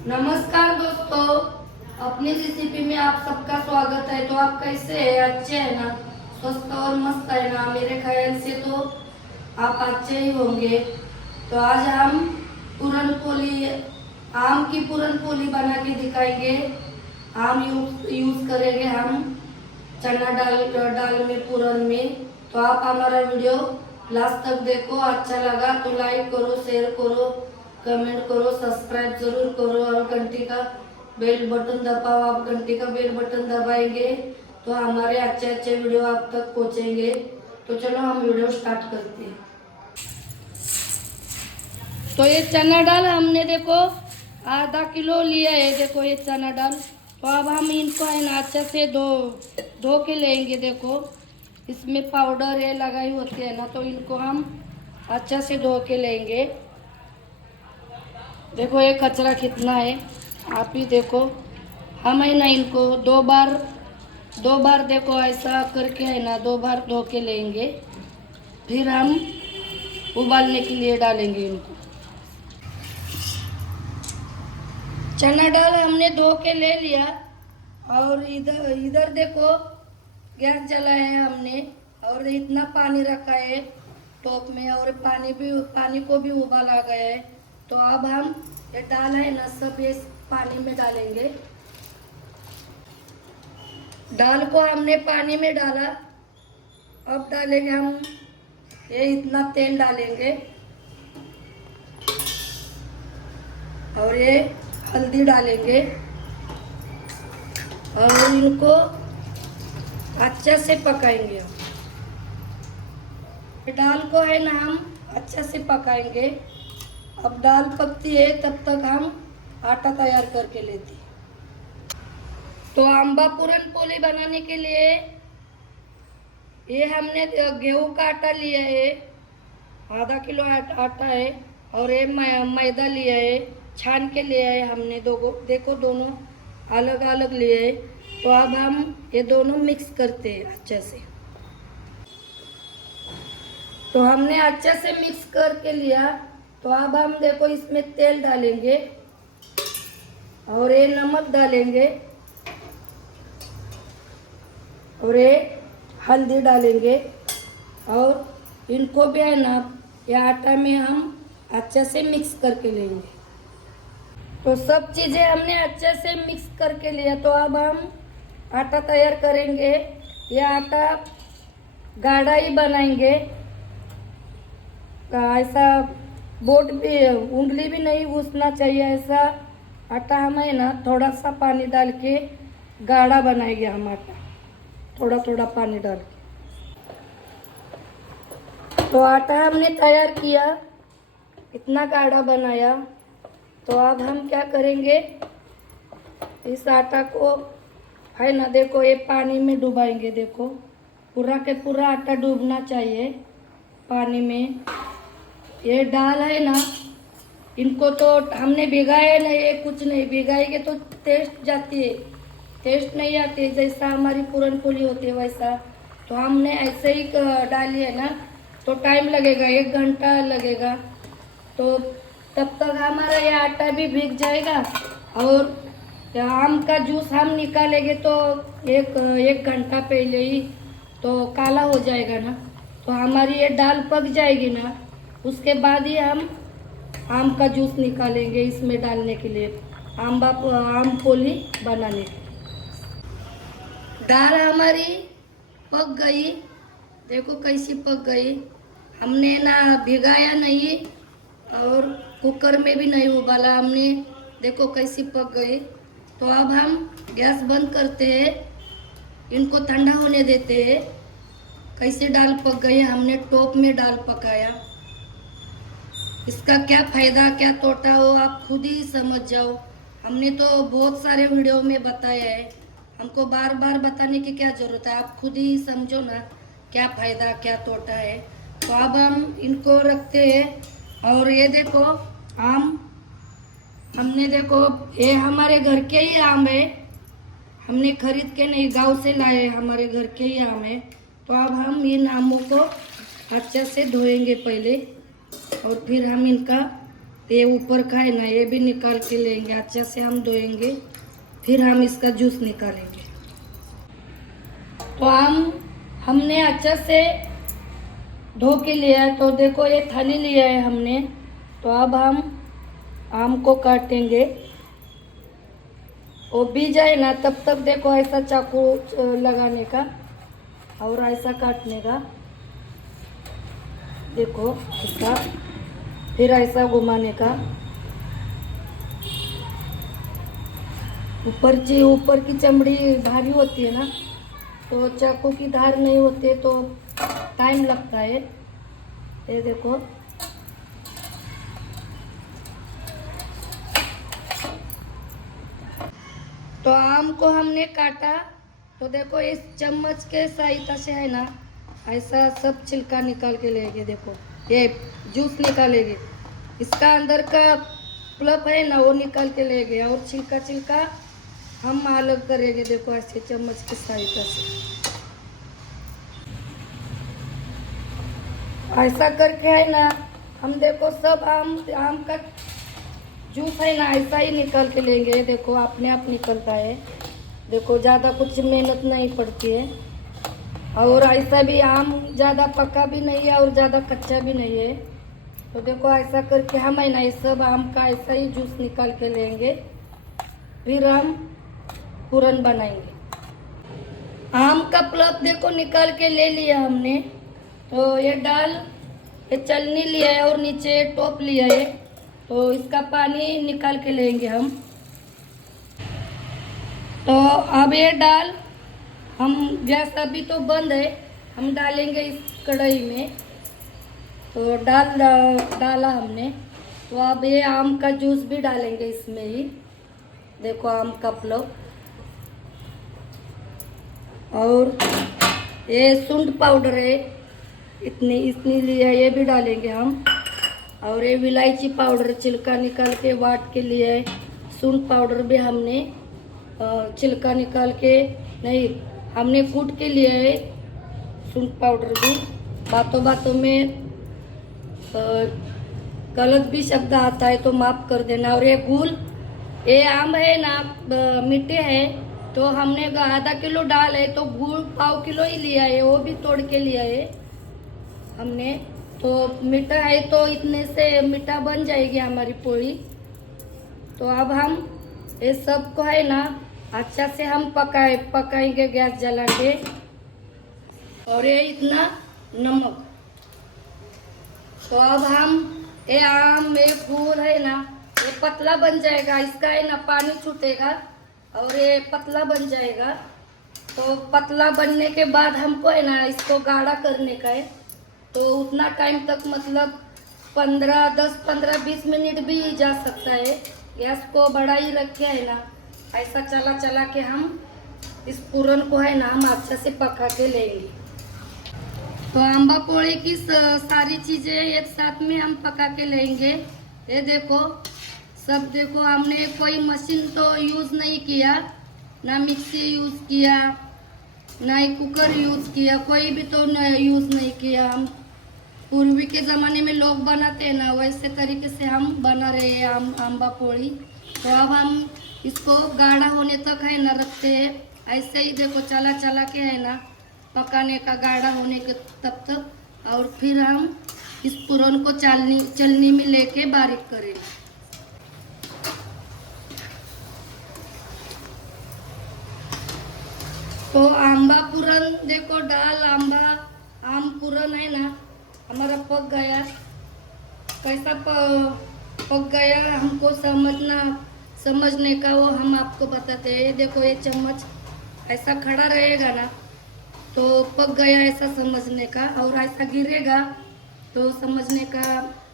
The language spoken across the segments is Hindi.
नमस्कार दोस्तों, अपनी रेसिपी में आप सबका स्वागत है। तो आप कैसे हैं? अच्छे हैं ना? स्वस्थ और मस्त है ना? मेरे ख्याल से तो आप अच्छे ही होंगे। तो आज हम पूरन पोली, आम की पूरन पोली बना के दिखाएंगे। आम यूज करेंगे हम चना दाल में, पूरन में। तो आप हमारा वीडियो लास्ट तक देखो। अच्छा लगा तो लाइक करो, शेयर करो, कमेंट करो, सब्सक्राइब जरूर करो और घंटी का बेल बटन दबाओ। आप घंटी का बेल बटन दबाएंगे तो हमारे अच्छे अच्छे वीडियो आप तक पहुंचेंगे। तो चलो हम वीडियो स्टार्ट करते हैं। तो ये चना दाल हमने देखो आधा किलो लिया है। देखो ये चना दाल। तो अब हम इनको है ना अच्छे से धो के लेंगे। देखो इसमें पाउडर ये लगाई होती है ना, तो इनको हम अच्छे से धो के लेंगे। देखो ये कचरा कितना है, आप ही देखो। हम है ना इनको दो बार देखो ऐसा करके है ना 2 बार धो के लेंगे। फिर हम उबालने के लिए डालेंगे इनको। चना दाल हमने धो के ले लिया और इधर इधर देखो गैस जलाया है हमने और इतना पानी रखा है टॉप में, और पानी को भी उबाला गया है। तो अब हम ये दाल है ना सब ये पानी में डालेंगे। दाल को हमने पानी में डाला। अब डालेंगे हम ये इतना तेल डालेंगे और ये हल्दी डालेंगे और इनको अच्छे से पकाएंगे। दाल को है ना हम अच्छे से पकाएंगे। अब दाल पकती है तब तक हम आटा तैयार करके लेते हैं। तो अम्बा पूरन पोली बनाने के लिए ये हमने गेहूं का आटा लिया है, आधा किलो आटा है। और ये मैदा लिया है, छान के लिया है हमने। देखो दोनों अलग अलग लिए है। तो अब हम ये दोनों मिक्स करते हैं अच्छे से। तो हमने अच्छे से मिक्स करके लिया। तो अब हम देखो इसमें तेल डालेंगे और ये नमक डालेंगे और ये हल्दी डालेंगे और इनको भी है ना ये आटा में हम अच्छे से मिक्स करके लेंगे। तो सब चीज़ें हमने अच्छे से मिक्स करके लिया। तो अब हम आटा तैयार करेंगे। ये आटा गाढ़ा ही बनाएंगे, ऐसा बोट भी उंगली भी नहीं घुसना चाहिए। ऐसा आटा हम है ना थोड़ा सा पानी डाल के गाढ़ा बनाएंगे हम आटा, थोड़ा थोड़ा पानी डाल के। तो आटा हमने तैयार किया, इतना गाढ़ा बनाया। तो अब हम क्या करेंगे, इस आटा को है ना देखो ये पानी में डुबाएंगे। देखो पूरा के पूरा आटा डूबना चाहिए पानी में। ये दाल है ना, इनको तो हमने भिगाया नहीं, ये कुछ नहीं भिगाएंगे तो टेस्ट जाती है, टेस्ट नहीं आती है। जैसा हमारी पूरन पोली होती है वैसा। तो हमने ऐसे ही डाली है ना, तो टाइम लगेगा, 1 घंटा लगेगा। तो तब तक हमारा ये आटा भी भीग जाएगा और आम का जूस हम निकालेंगे तो एक घंटा पहले ही तो काला हो जाएगा ना। तो हमारी ये दाल पक जाएगी ना, उसके बाद ही हम आम का जूस निकालेंगे इसमें डालने के लिए, आम पोली बनाने के लिए। दाल हमारी पक गई, देखो कैसी पक गई। हमने ना भिगाया नहीं और कुकर में भी नहीं उबाला हमने, देखो कैसी पक गई। तो अब हम गैस बंद करते हैं, इनको ठंडा होने देते हैं। कैसे दाल पक गई, हमने टॉप में दाल पकाया। इसका क्या फायदा क्या तोटा हो आप खुद ही समझ जाओ। हमने तो बहुत सारे वीडियो में बताया है, हमको बार बार बताने की क्या जरूरत है, आप खुद ही समझो ना क्या फायदा क्या तोटा है। तो अब हम इनको रखते हैं। और ये देखो आम हमने देखो ये हमारे घर के ही आम है, हमने खरीद के नहीं, गांव से लाए, हमारे घर के ही आम है। तो अब हम इन आमों को अच्छे से धोएंगे पहले और फिर हम इनका ये ऊपर का है ना, ये भी निकाल के लेंगे, अच्छे से हम धोएंगे, फिर हम इसका जूस निकालेंगे। तो हमने अच्छे से धो के लिया है। तो देखो ये थाली लिया है हमने। तो अब हम आम को काटेंगे। वो बीज है ना, तब तक देखो ऐसा चाकू लगाने का और ऐसा काटने का, देखो ऐसा, फिर ऐसा घुमाने का। ऊपर की चमड़ी भारी होती है ना, तो चाकू की धार नहीं होती है तो टाइम लगता है। ये देखो, तो आम को हमने काटा। तो देखो इस चम्मच के सहायता से है ना, ऐसा सब छिलका निकाल के लेंगे। देखो ये जूस निकालेंगे, इसका अंदर का पल्प है ना वो निकाल के लेंगे, और छिलका हम अलग करेंगे। देखो ऐसे चम्मच की सहायता से ऐसा करके है ना, हम देखो सब आम का जूस है ना ऐसा ही निकाल के लेंगे। देखो अपने आप निकलता है। देखो ज़्यादा कुछ मेहनत नहीं पड़ती है, और ऐसा भी आम ज़्यादा पका भी नहीं है और ज़्यादा कच्चा भी नहीं है। तो देखो ऐसा करके हम है ना ये सब आम का ऐसा ही जूस निकाल के लेंगे, फिर हम पूरन बनाएंगे। आम का पल्प देखो निकाल के ले लिया हमने। तो ये चलनी लिया है और नीचे टोप लिया है। तो इसका पानी निकाल के लेंगे हम। तो अब ये हम गैस अभी तो बंद है, हम डालेंगे इस कढ़ाई में। तो डाला हमने। तो अब ये आम का जूस भी डालेंगे इसमें ही। देखो आम का पल्प, और ये सूंठ पाउडर है, इतनी लिया, ये भी डालेंगे हम। और ये इलायची पाउडर छिलका निकाल के वाट के लिए है। सूंठ पाउडर भी हमने छिलका निकाल के नहीं, हमने कूट के लिए है। सूंठ पाउडर भी बातों में गलत भी शब्द आता है तो माफ कर देना। और ये आम है ना मीठे है, तो हमने आधा किलो डाल है, तो गुड़ पाव किलो ही लिया है, वो भी तोड़ के लिया है हमने। तो मीठा है तो इतने से मीठा बन जाएगी हमारी पोली। तो अब हम ये सब को है ना अच्छा से हम पकाएंगे, गैस जला के। और ये इतना नमक। तो अब हम ये आम ये फूल है ना, ये पतला बन जाएगा, इसका है ना पानी छूटेगा और ये पतला बन जाएगा। तो पतला बनने के बाद हमको है ना इसको गाढ़ा करने का है। तो उतना टाइम तक मतलब 10-15-20 मिनट भी जा सकता है। गैस को बड़ा ही रखे है ना, ऐसा चला के हम इस पूरन को है ना हम अच्छा से पका के लेंगे। तो आंबा पोड़ी की सारी चीज़ें एक साथ में हम पका के लेंगे। ये देखो सब, देखो हमने कोई मशीन तो यूज़ नहीं किया, ना मिक्सी यूज़ किया, ना ही कुकर यूज़ किया, कोई भी तो यूज़ नहीं किया। हम पूर्वी के ज़माने में लोग बनाते हैं ना, वैसे तरीके से हम बना रहे हैं आंबा पोड़ी। तो अब हम इसको गाढ़ा होने तक है ना रखते हैं, ऐसे ही देखो चला के है ना पकाने का, गाढ़ा होने के तब तक। और फिर हम इस पूरन को चलनी में लेके बारीक करें। तो आंबा पूरन देखो आम पूरन है ना हमारा पक गया। कैसा पक गया हमको समझने का वो हम आपको बताते हैं। देखो ये चम्मच ऐसा खड़ा रहेगा ना तो पक गया, ऐसा समझने का। और ऐसा गिरेगा तो समझने का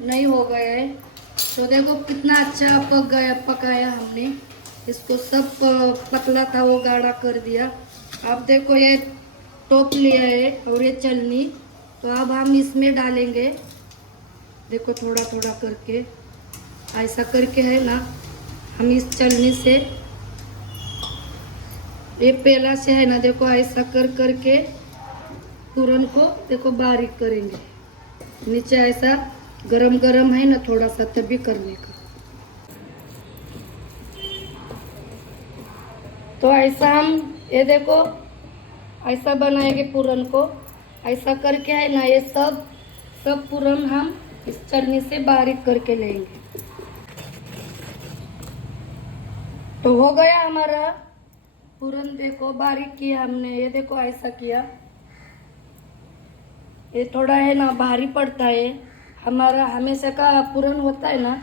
नहीं हो गया है। तो देखो कितना अच्छा पकाया हमने इसको, सब पतला था वो गाढ़ा कर दिया। अब देखो ये टोप लिया है और ये चलनी। तो अब हम इसमें डालेंगे, देखो थोड़ा करके ऐसा करके है ना हम इस चलनी से, ये पेला से है ना देखो ऐसा करके पूरन को देखो बारीक करेंगे। नीचे ऐसा गरम गरम है ना थोड़ा सा, तभी करने का। तो ऐसा हम ये देखो ऐसा बनाएंगे पूरन को। ऐसा करके है ना ये सब पूरन हम इस छलनी से बारीक करके लेंगे। तो हो गया हमारा पूरन, देखो बारीक किया हमने। ये देखो ऐसा किया। ये थोड़ा है ना भारी पड़ता है। हमारा हमेशा का पूरन होता है ना,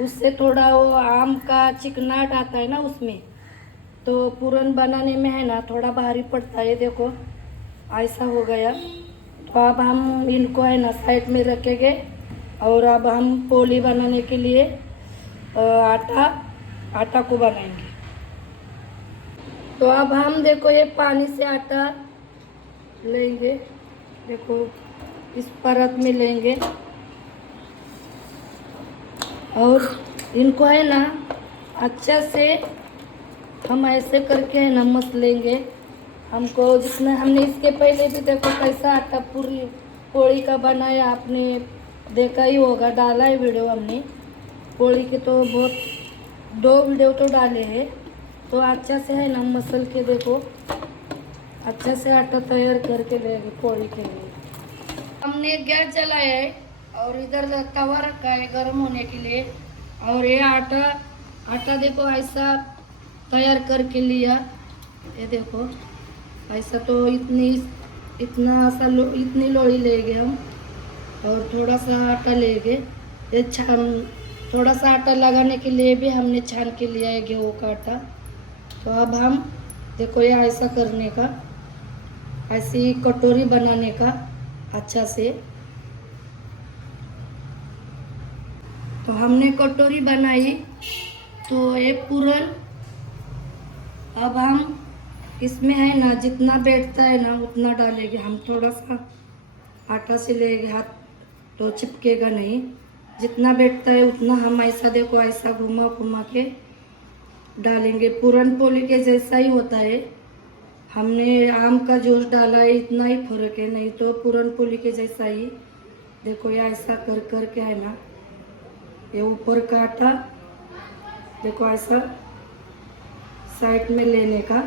उससे थोड़ा वो आम का चिकनाट आता है ना उसमें, तो पूरन बनाने में है ना थोड़ा भारी पड़ता है। देखो ऐसा हो गया। तो अब हम इनको है ना साइड में रखेंगे और अब हम पोली बनाने के लिए आटा को बनाएंगे। तो अब हम देखो ये पानी से आटा लेंगे, देखो इस परत में लेंगे और इनको है ना अच्छा से हम ऐसे करके है ना मस लेंगे। हमको जिसमें हमने इसके पहले भी देखो कैसा आटा पूरी पोली का बनाया, आपने देखा ही होगा, डाला है वीडियो हमने पोली के, तो बहुत 2 वीडियो तो डाले हैं। तो अच्छा से है ना मसल के देखो अच्छा से आटा तैयार करके लेंगे पोली के लिए। हमने गैस जलाया है और इधर तवा रखा है गर्म होने के लिए। और ये आटा देखो ऐसा तैयार करके लिया। ये देखो ऐसा, तो इतनी लोई लेंगे हम और थोड़ा सा आटा लेंगे। ये थोड़ा सा आटा लगाने के लिए भी हमने छान के लिया है गेहूँ का आटा। तो अब हम देखो ये ऐसा करने का, ऐसी कटोरी बनाने का अच्छा से। तो हमने कटोरी बनाई। तो एक पूरन अब हम इसमें है ना जितना बैठता है ना उतना डालेंगे हम। थोड़ा सा आटा से लेंगे, हाथ तो चिपकेगा नहीं। जितना बैठता है उतना हम ऐसा देखो ऐसा घुमा घुमा के डालेंगे। पूरन पोली के जैसा ही होता है। हमने आम का जूस डाला है, इतना ही फर्क है, नहीं तो पूरन पोली के जैसा ही। देखो ये ऐसा कर कर के है ना, ये ऊपर का आटा देखो ऐसा साइड में लेने का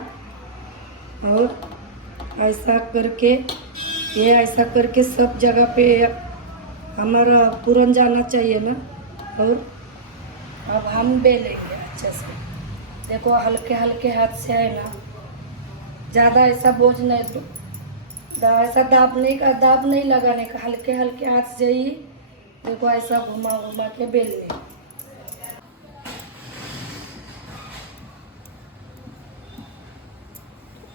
और ऐसा करके ये ऐसा करके सब जगह पे हमारा पूरन जाना चाहिए ना। और अब हम बेलेंगे अच्छे से, देखो हल्के हल्के हाथ से है ना, ज़्यादा ऐसा बोझ नहीं, तो ऐसा दाब नहीं लगाने का, हल्के हल्के हाथ से ही देखो ऐसा घुमा घुमा के बेलने।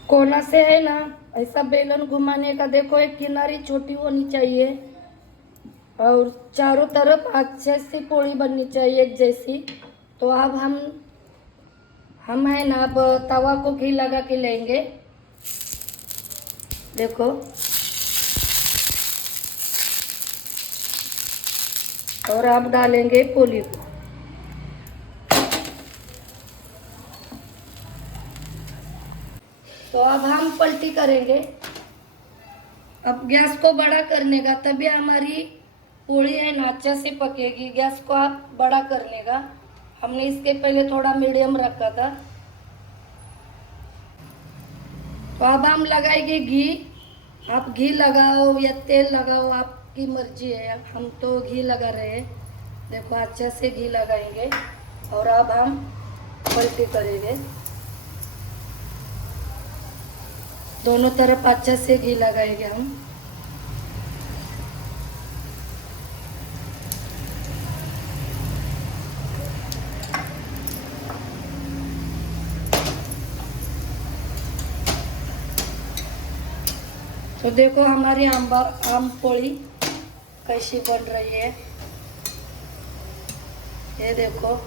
कोना से है ना ऐसा बेलन घुमाने का। देखो एक किनारी छोटी होनी चाहिए और चारों तरफ अच्छे से पोली बननी चाहिए एक जैसी। तो अब हम है ना अब तवा को घी लगा के लेंगे। देखो और अब डालेंगे पोली को। तो अब हम पलटी करेंगे। अब गैस को बड़ा करने का, तभी हमारी पोली है ना अच्छा से पकेगी। गैस को आप बड़ा करने का, हमने इसके पहले थोड़ा मीडियम रखा था। तो अब हम लगाएंगे घी। आप घी लगाओ या तेल लगाओ, आपकी मर्जी है। हम तो घी लगा रहे हैं। देखो अच्छे से घी लगाएंगे और अब हम पलटी करेंगे। दोनों तरफ अच्छे से घी लगाएंगे हम। तो देखो हमारी आम पोली कैसी बन रही है। ये देखो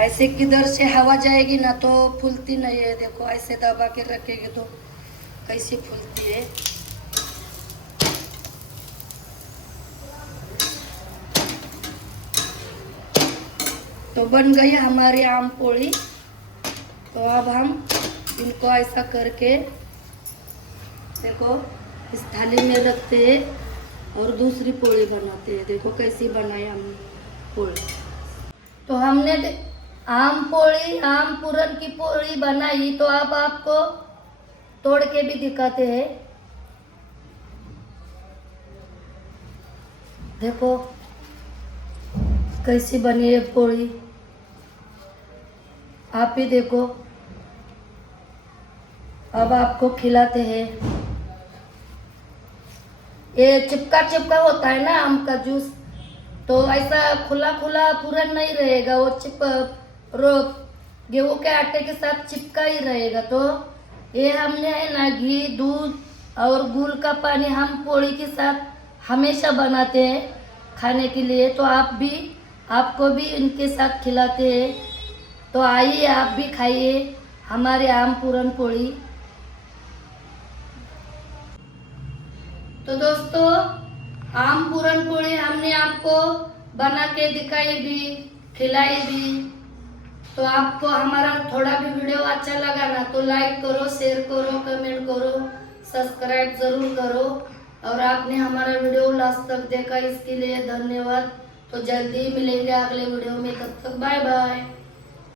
ऐसे किधर से हवा जाएगी ना तो फूलती नहीं है। देखो ऐसे दबा के रखेगी तो कैसी फूलती है। तो बन गई हमारी आम पोली। तो अब हम इनको ऐसा करके देखो इस थाली में रखते हैं और दूसरी पोली बनाते हैं। देखो कैसी बनाई हमने पोली। तो हमने आम पूरन की पोली बनाई। तो अब आपको तोड़ के भी दिखाते हैं। देखो कैसी बनी है पोली, आप ही देखो। अब आपको खिलाते हैं। ये चिपका चिपका होता है ना आम का जूस, तो ऐसा खुला खुला पूरन नहीं रहेगा, वो गेहूं के आटे के साथ चिपका ही रहेगा। तो ये हमने है ना घी, दूध और गुड़ का पानी हम पोली के साथ हमेशा बनाते हैं खाने के लिए। तो आपको भी इनके साथ खिलाते हैं। तो आइए आप भी खाइए हमारे आम पूरन पोली। तो दोस्तों, आम पूरन पोली हमने आपको बना के दिखाई भी, खिलाई भी। तो आपको हमारा थोड़ा भी वीडियो अच्छा लगा ना तो लाइक करो, शेयर करो, कमेंट करो, सब्सक्राइब जरूर करो। और आपने हमारा वीडियो लास्ट तक देखा इसके लिए धन्यवाद। तो जल्दी मिलेंगे अगले वीडियो में, तब तक बाय बाय।